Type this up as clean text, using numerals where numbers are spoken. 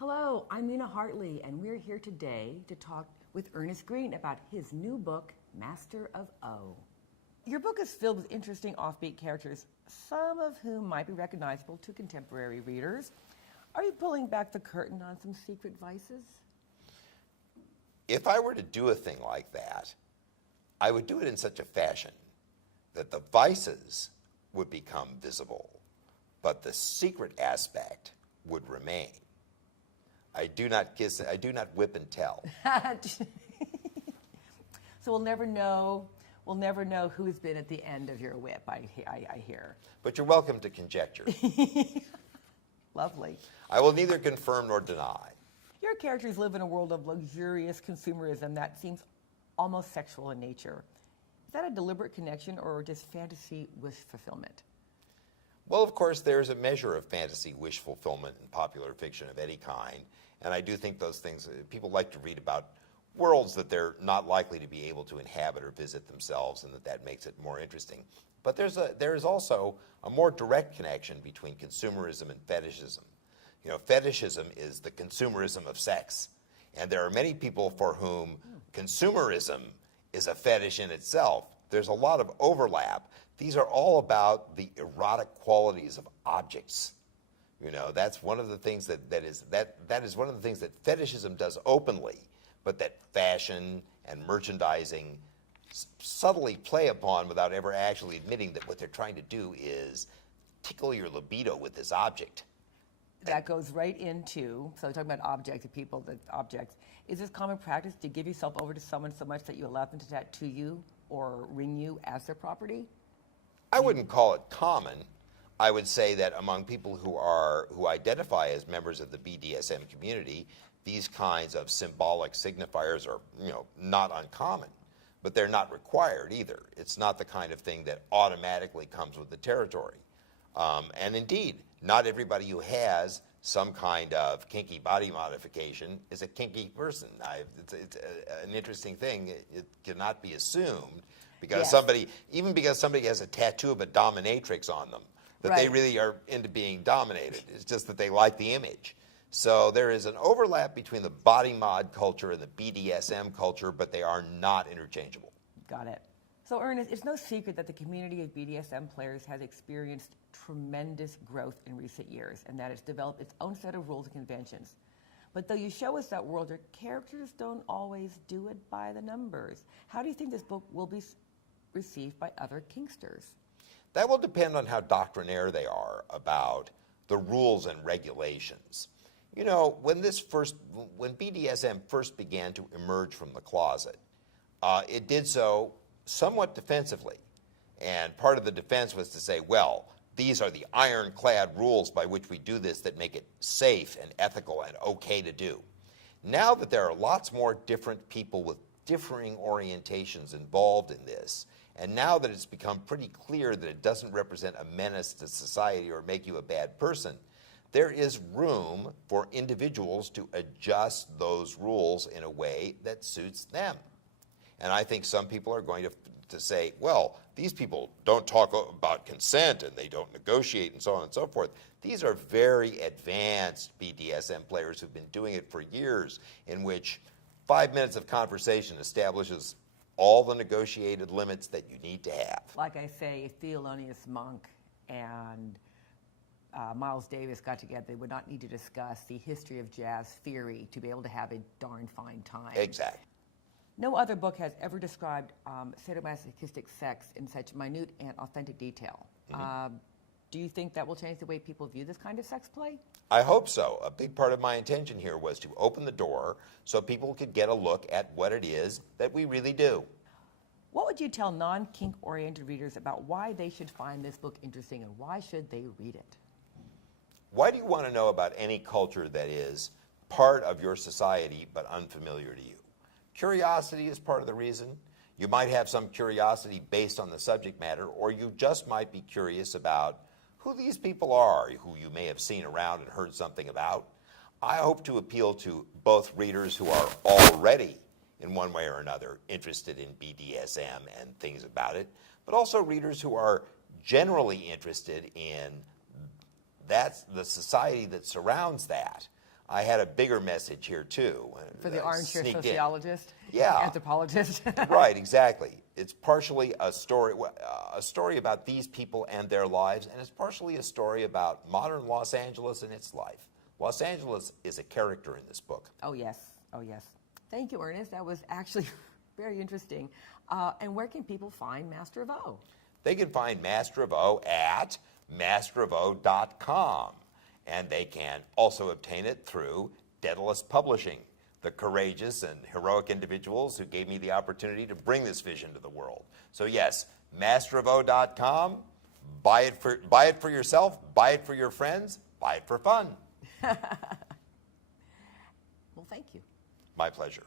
Hello, I'm Nina Hartley, and we're here today to talk with Ernest Green about his new book, Master of O. Your book is filled with interesting offbeat characters, some of whom might be recognizable to contemporary readers. Are you pulling back the curtain on some secret vices? If I were to do a thing like that, I would do it in such a fashion that the vices would become visible, but the secret aspect would remain. I do not whip and tell. So we'll never know who's been at the end of your whip, I hear. But you're welcome to conjecture. Lovely. I will neither confirm nor deny. Your characters live in a world of luxurious consumerism that seems almost sexual in nature. Is that a deliberate connection or just fantasy wish fulfillment? Well, of course, there's a measure of fantasy wish fulfillment in popular fiction of any kind, and I do think those things, people like to read about worlds that they're not likely to be able to inhabit or visit themselves, and that makes it more interesting. But there is also a more direct connection between consumerism and fetishism. You know, fetishism is the consumerism of sex, and there are many people for whom consumerism is a fetish in itself. There's a lot of overlap. These are all about the erotic qualities of objects. You know, that's one of the things that is one of the things that fetishism does openly, but that fashion and merchandising subtly play upon without ever actually admitting that what they're trying to do is tickle your libido with this object. That goes right into, so talking about objects, objects. Is this common practice to give yourself over to someone so much that you allow them to tattoo you or ring you as their property? I wouldn't call it common. I would say that among people who identify as members of the BDSM community, these kinds of symbolic signifiers are, not uncommon, but they're not required either. It's not the kind of thing that automatically comes with the territory. And indeed, not everybody who has some kind of kinky body modification is a kinky person. It's an interesting thing. It cannot be assumed because somebody has a tattoo of a dominatrix on them, that they really are into being dominated. It's just that they like the image. So there is an overlap between the body mod culture and the BDSM culture, but they are not interchangeable. Got it. So Ernest, it's no secret that the community of BDSM players has experienced tremendous growth in recent years, and that it's developed its own set of rules and conventions. But though you show us that world, your characters don't always do it by the numbers. How do you think this book will be received by other kinksters? That will depend on how doctrinaire they are about the rules and regulations. You know, when BDSM first began to emerge from the closet, it did so somewhat defensively. And part of the defense was to say, well, these are the ironclad rules by which we do this that make it safe and ethical and okay to do. Now that there are lots more different people with differing orientations involved in this, and now that it's become pretty clear that it doesn't represent a menace to society or make you a bad person, there is room for individuals to adjust those rules in a way that suits them. And I think some people are going to say, well, these people don't talk about consent and they don't negotiate and so on and so forth. These are very advanced BDSM players who've been doing it for years, in which 5 minutes of conversation establishes all the negotiated limits that you need to have. Like I say, if Thelonious Monk and Miles Davis got together, they would not need to discuss the history of jazz theory to be able to have a darn fine time. Exactly. No other book has ever described sadomasochistic sex in such minute and authentic detail. Mm-hmm. Do you think that will change the way people view this kind of sex play? I hope so. A big part of my intention here was to open the door so people could get a look at what it is that we really do. What would you tell non-kink-oriented readers about why they should find this book interesting, and why should they read it? Why do you want to know about any culture that is part of your society but unfamiliar to you? Curiosity is part of the reason. You might have some curiosity based on the subject matter, or you just might be curious about who these people are, who you may have seen around and heard something about. I hope to appeal to both readers who are already, in one way or another, interested in BDSM and things about it, but also readers who are generally interested in the society that surrounds that. I had a bigger message here too. For the armchair sneaked in. sociologist, Yeah. anthropologist. Right, exactly. It's partially a story about these people and their lives, and it's partially a story about modern Los Angeles and its life. Los Angeles is a character in this book. Oh, yes. Oh, yes. Thank you, Ernest. That was actually very interesting. And where can people find Master of O? They can find Master of O at masterofo.com, and they can also obtain it through Daedalus Publishing, the courageous and heroic individuals who gave me the opportunity to bring this vision to the world. So yes, masterofo.com, buy it for yourself, buy it for your friends, buy it for fun. Well, thank you. My pleasure.